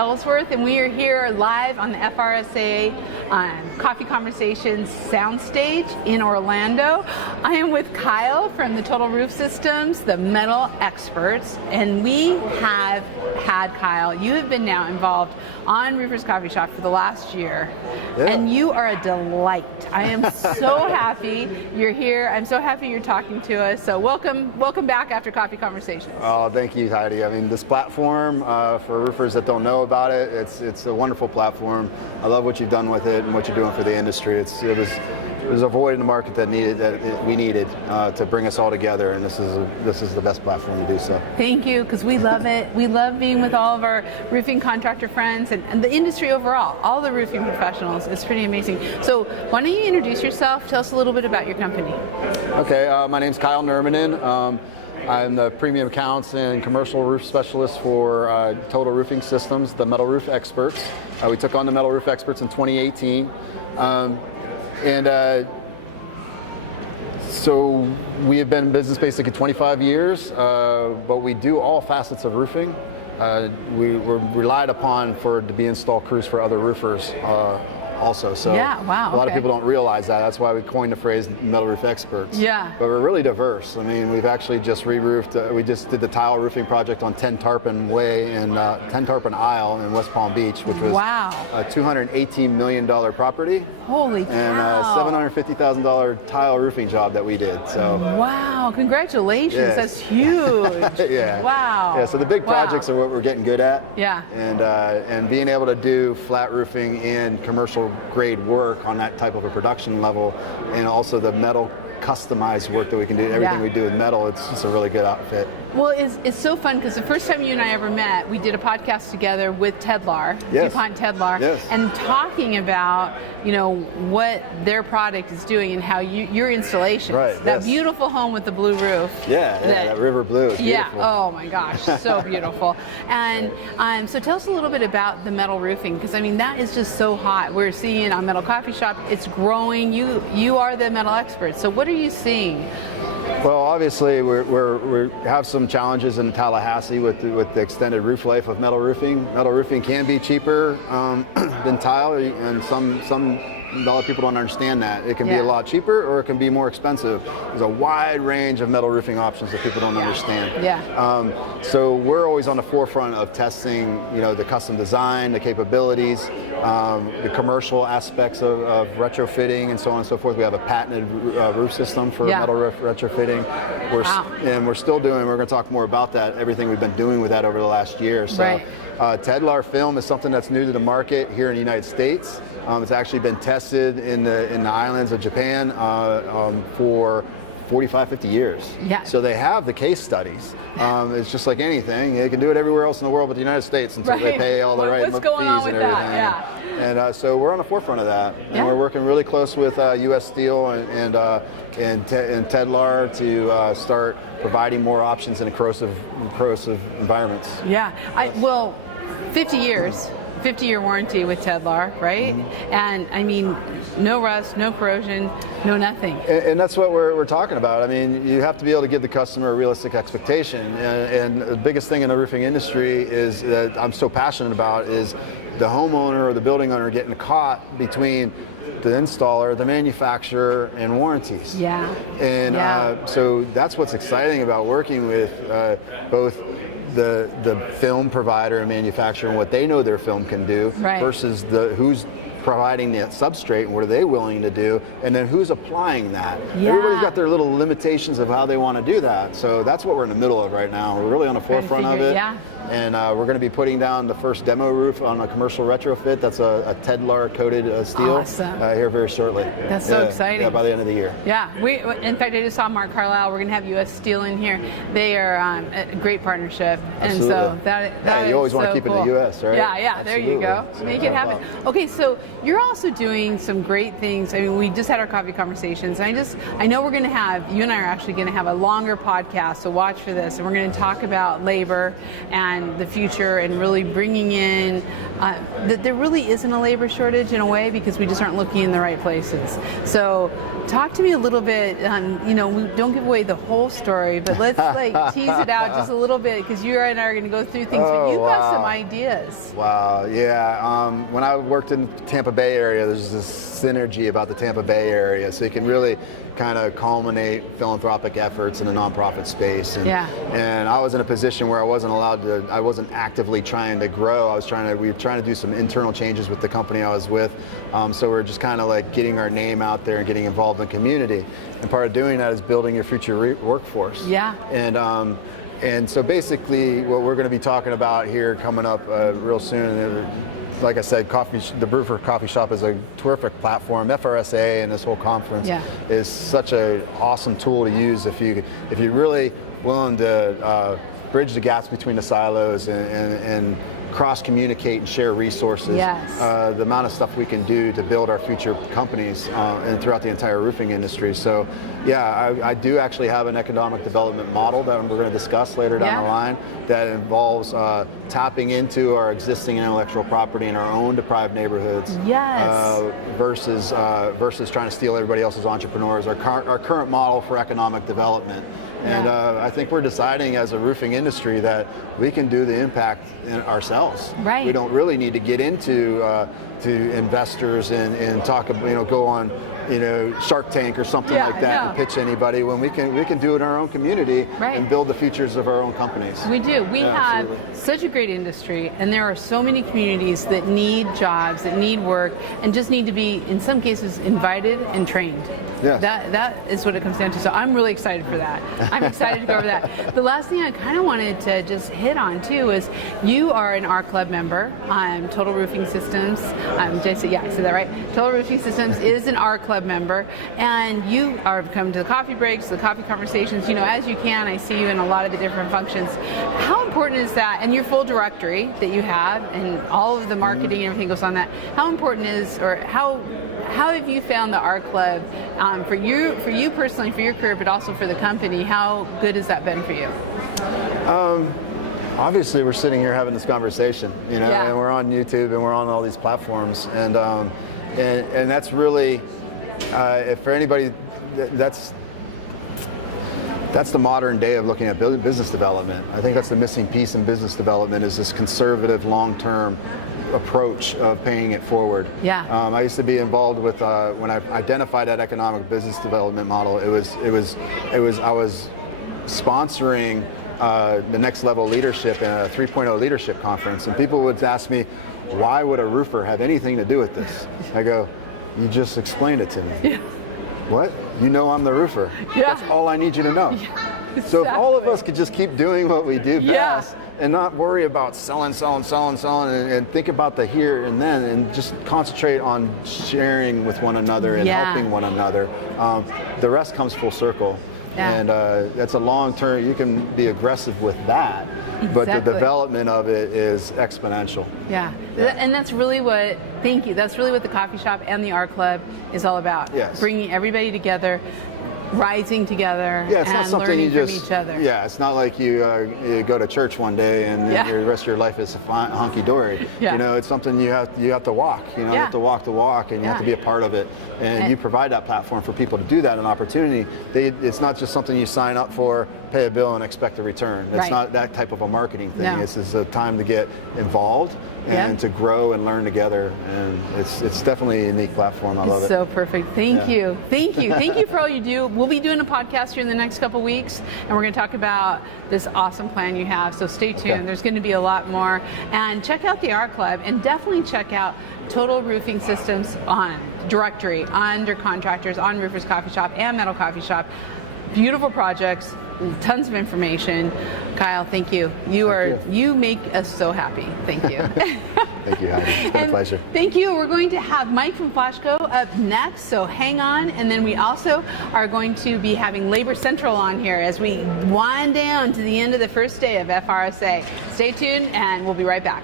Ellsworth, and we are here live on the FRSA Coffee Conversations soundstage in Orlando. I am with Kyle from the Total Roof Systems, the metal experts, and we have had Kyle. You have been now involved on Roofers Coffee Shop for the last year, and you are a delight. I am so happy you're here. I'm so happy you're talking to us. So welcome back after Coffee Conversations. Oh, thank you, Heidi. I mean, this platform, for roofers that don't know about it, it's a wonderful platform. I love what you've done with it and what you're doing for the industry. It was a void in the market that we needed to bring us all together, and this is the best platform to do so. Thank you, because we love it. We love being with all of our roofing contractor friends and the industry overall, all the roofing professionals. It's pretty amazing. So why don't you introduce yourself? Tell us a little bit about your company. Okay, my name's Kyle Nurmanen. I'm the premium accounts and commercial roof specialist for Total Roofing Systems, the metal roof experts. We took on the metal roof experts in 2018. So we have been in business basically 25 years, but we do all facets of roofing. We were relied upon to be install crews for other roofers also. So yeah, wow, a lot of people don't realize that. That's why we coined the phrase metal roof experts. Yeah. But we're really diverse. I mean, we've actually just re-roofed, we just did the tile roofing project on 10 Tarpon Way and 10 Tarpon Isle in West Palm Beach, which was a $218 million property. Holy cow. And a $750,000 tile roofing job that we did. So wow, congratulations. Yes. That's huge. Yeah. Wow. Yeah, so the big projects are what we're getting good at. Yeah. And being able to do flat roofing and commercial grade work on that type of a production level, and also the metal customized work that we can do, everything we do with metal, it's just a really good outfit. Well, it's so fun because the first time you and I ever met, we did a podcast together with Tedlar, DuPont Tedlar, and talking about, you know, what their product is doing and how your installations, that beautiful home with the blue roof. That river blue is beautiful. Yeah, oh my gosh, so beautiful. And so tell us a little bit about the metal roofing, because I mean, that is just so hot. We're seeing on Metal Coffee Shop, it's growing. You are the metal expert, so what are you seeing? Well, obviously, we have some challenges in Tallahassee with the extended roof life of metal roofing. Metal roofing can be cheaper than tile, and a lot of people don't understand that. It can be a lot cheaper, or it can be more expensive. There's a wide range of metal roofing options that people don't understand. So we're always on the forefront of testing, you know, the custom design, the capabilities, the commercial aspects of retrofitting, and so on and so forth. We have a patented roof system for metal roof retrofitting. And we're still doing, we're going to talk more about that, everything we've been doing with that over the last year. So Tedlar film is something that's new to the market here in the United States. It's actually been tested in the islands of Japan for 45, 50 years. So they have the case studies. It's just like anything. They can do it everywhere else in the world but the United States until they pay all the right fees and everything. And so we're on the forefront of that. And we're working really close with U.S. Steel and Tedlar to start providing more options in corrosive environments. Well, 50 years. 50-year warranty with Tedlar, right? And I mean, no rust, no corrosion, no nothing. And that's what we're talking about. I mean, you have to be able to give the customer a realistic expectation. And the biggest thing in the roofing industry is that I'm so passionate about is the homeowner or the building owner getting caught between the installer, the manufacturer, and warranties. So that's what's exciting about working with both the film provider and manufacturer and what they know their film can do versus who's providing the substrate and what are they willing to do, and then who's applying that. Everybody's got their little limitations of how they want to do that. So that's what we're in the middle of right now. We're really on the forefront of it. And we're going to be putting down the first demo roof on a commercial retrofit. That's a Tedlar coated steel here very shortly. That's so exciting. By the end of the year. In fact, I just saw Mark Carlisle. We're going to have U.S. Steel in here. They are a great partnership. Absolutely. And so that you always want to keep cool. it in the U.S., right? There you go. Make it happen. Okay, so you're also doing some great things. I mean, we just had our coffee conversations. I know we're going to have, you and I are actually going to have a longer podcast, so watch for this. And we're going to talk about labor and the future and really bringing in that there really isn't a labor shortage in a way because we just aren't looking in the right places. So talk to me a little bit, we don't give away the whole story, but let's tease it out just a little bit because you and I are going to go through things, but you've got some ideas. Wow, yeah. When I worked in Tampa Bay area, there's this synergy about the Tampa Bay area, so you can really kind of culminate philanthropic efforts in the nonprofit space. And I was in a position where I wasn't actively trying to grow. We were trying to do some internal changes with the company I was with. So we're just kind of like getting our name out there and getting involved in the community. And part of doing that is building your future workforce. Yeah. And so basically what we're going to be talking about here coming up real soon, like I said, the Roofer Coffee Shop is a terrific platform. FRSA and this whole conference is such an awesome tool to use if you're really willing to bridge the gaps between the silos and cross-communicate and share resources. Yes. The amount of stuff we can do to build our future companies and throughout the entire roofing industry. So yeah, I do actually have an economic development model that we're going to discuss later down the line that involves tapping into our existing intellectual property in our own deprived neighborhoods versus trying to steal everybody else's entrepreneurs. Our current model for economic development. And I think we're deciding as a roofing industry that we can do the impact ourselves. Right. We don't really need to get into to investors and talk, go on, Shark Tank or something like that and pitch anybody when we can do it in our own community and build the futures of our own companies. We do. We have such a great industry, and there are so many communities that need jobs, that need work, and just need to be, in some cases, invited and trained. Yes. That is what it comes down to. So I'm really excited for that. I'm excited to go over that. The last thing I kind of wanted to just hit on too is you are an R Club member. Total Roofing Systems. Did I say that right? Total Roofing Systems is an R Club member, and you are coming to the coffee breaks, the coffee conversations. As you can, I see you in a lot of the different functions. How important is that? And your full directory that you have, and all of the marketing and everything goes on that. How important is, or how have you found the R Club for you personally, for your career, but also for the company? How good has that been for you? Obviously, we're sitting here having this conversation, and we're on YouTube and we're on all these platforms, and that's really, for anybody, that's the modern day of looking at business development. I think that's the missing piece in business development is this conservative, long-term approach of paying it forward. I used to be involved with when I identified that economic business development model. I was sponsoring the next level leadership in a 3.0 leadership conference, and people would ask me, why would a roofer have anything to do with this? I go, you just explained it to me. What? I'm the roofer. That's all I need you to know. Exactly. So if all of us could just keep doing what we do best and not worry about selling, and think about the here and then, and just concentrate on sharing with one another and helping one another, the rest comes full circle. And that's a long term, you can be aggressive with that, but the development of it is exponential. And that's really what, thank you, that's really what the coffee shop and the R Club is all about. Bringing everybody together, rising together, and learning from each other. It's not like you go to church one day and the rest of your life is hunky-dory. It's something you have to walk. You have to walk the walk, and you have to be a part of it. And you provide that platform for people to do that, an opportunity. It's not just something you sign up for, pay a bill, and expect a return. It's not that type of a marketing thing. It's a time to get involved and to grow and learn together. And it's definitely a unique platform. I love it. So perfect. Thank you. Thank you for all you do. We'll be doing a podcast here in the next couple weeks, and we're going to talk about this awesome plan you have. So stay tuned. There's going to be a lot more. And check out the R Club, and definitely check out Total Roofing Systems on directory, under contractors, on Roofers Coffee Shop and Metal Coffee Shop. Beautiful projects, tons of information. Kyle, thank you. You make us so happy. Thank you. Thank you, Heidi. It's been a pleasure. Thank you. We're going to have Mike from Flashco up next, so hang on. And then we also are going to be having Labor Central on here as we wind down to the end of the first day of FRSA. Stay tuned, and we'll be right back.